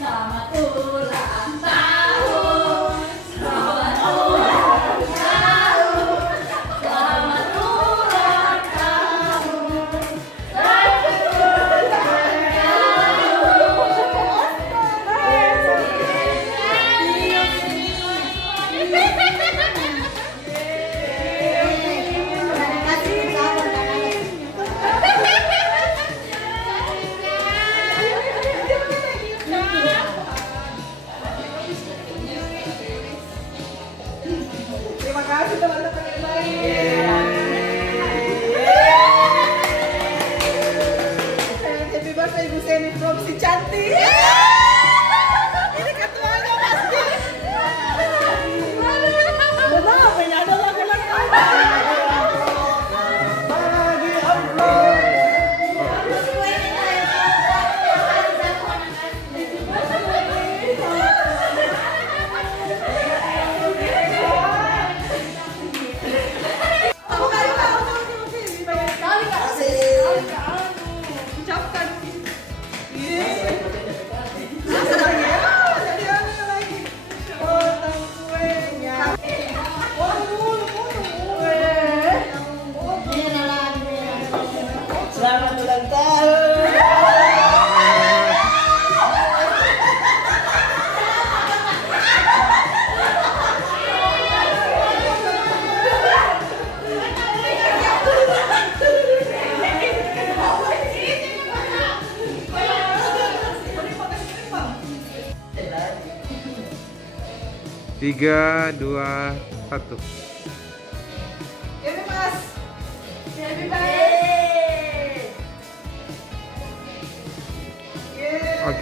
Selamat ulang tahun. Selamat ulang tahun. Selamat ulang tahun. Selamat ulang Terima kasih teman-teman yang baik. Happy birthday Ibu Seni from si cantik. Ini ketuanya pasti. Betul, apa ini ada lagu bagi amplop. Selamat ulang tahun. Tiga, dua, satu. Ini Mas. Happy birthday. Oke.